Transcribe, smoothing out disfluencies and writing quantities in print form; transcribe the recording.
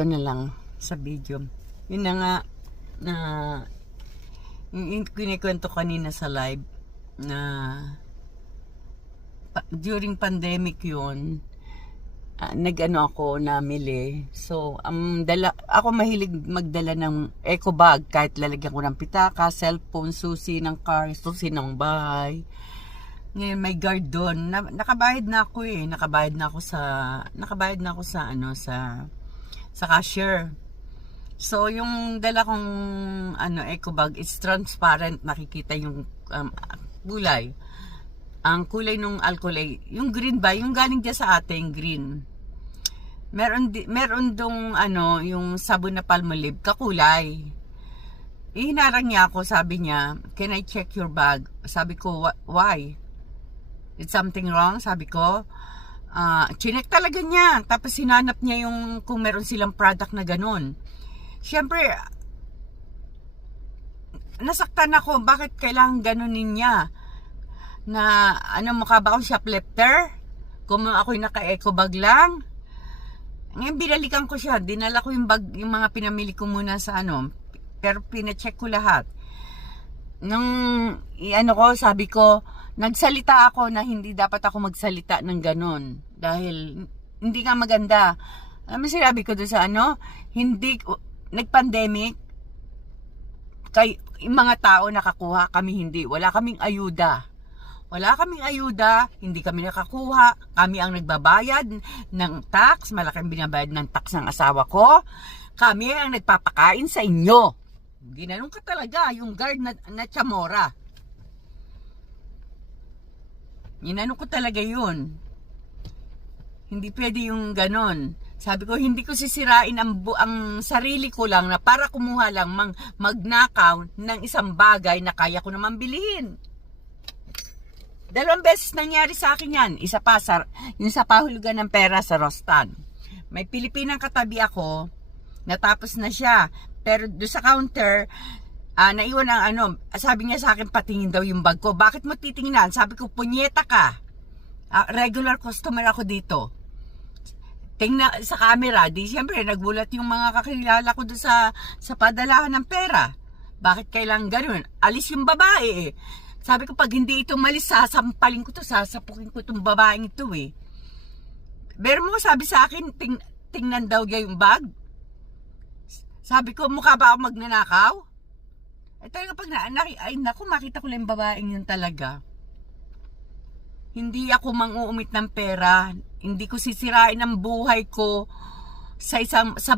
ito na lang sa video. Yun na nga, na yung kinikwento kanina sa live, na during pandemic yun, nag-ano ako, namili. So, ako mahilig magdala ng eco bag, kahit lalagyan ko ng pitaka, cellphone, susi ng car, susi ng bahay. Ngayon may guard doon. Nakabayad na ako eh. Nakabayad na ako sa cashier. So yung dala kong eco bag is transparent, nakikita yung kulay. Ang kulay nung alcohol, yung green ba, yung galing diyan sa ating green. Meron dong yung sabon na Palmolive kakulay. Hinarang niya ako, sabi niya, "Can I check your bag?" Sabi ko, "Why? It's something wrong?" Sabi ko. Chinek talaga niya. Tapos sinanap niya yung kung meron silang product na ganun. Siyempre, nasaktan ako. Bakit kailangan ganunin niya? Na mukha ba akong shoplifter? Kung ako'y naka-eco bag lang. Ngayon binalikan ko siya. Dinala ko yung bag, yung mga pinamili ko muna sa pero pina-check ko lahat. Nung sabi ko, nagsalita ako na hindi dapat ako magsalita ng ganon. Dahil hindi nga maganda. Sinabi ko doon sa hindi, nag-pandemic, yung mga tao nakakuha, kami hindi. Wala kaming ayuda. Hindi kami nakakuha. Kami ang nagbabayad ng tax. Malaking binabayad ng tax ng asawa ko. Kami ang nagpapakain sa inyo. Ginanong ka talaga yung guard na chamora. Ginanong ko talaga yun. Hindi pwede yung ganon. Sabi ko, hindi ko sisirain ang sarili ko lang na para kumuha lang magnakaw ng isang bagay na kaya ko naman bilhin. 2 beses nangyari sa akin yan. Isa pa, yung sa pahulugan ng pera sa Rostan. May Pilipinang katabi ako, natapos na siya. Pero doon sa counter, naiwan ang sabi niya sa akin, patingin daw yung bag ko. Bakit mo titingnan? Sabi ko, punyeta ka. Regular customer ako dito. Tingnan sa camera, siyempre nagbulat yung mga kakilala ko doon sa padalahan ng pera. Bakit kailangan ganun? Alis yung babae eh. Sabi ko, pag hindi ito malis, sasampalin ko to, sasapukin ko itong babaeng ito eh. Pero mo sabi sa akin, tingnan daw niya yung bag. Sabi ko, mukha ba ako magnanakaw? Talaga pag makita ko lang yung babaeng yun talaga. Hindi ako manguumit ng pera. Hindi ko sisirain ang buhay ko sa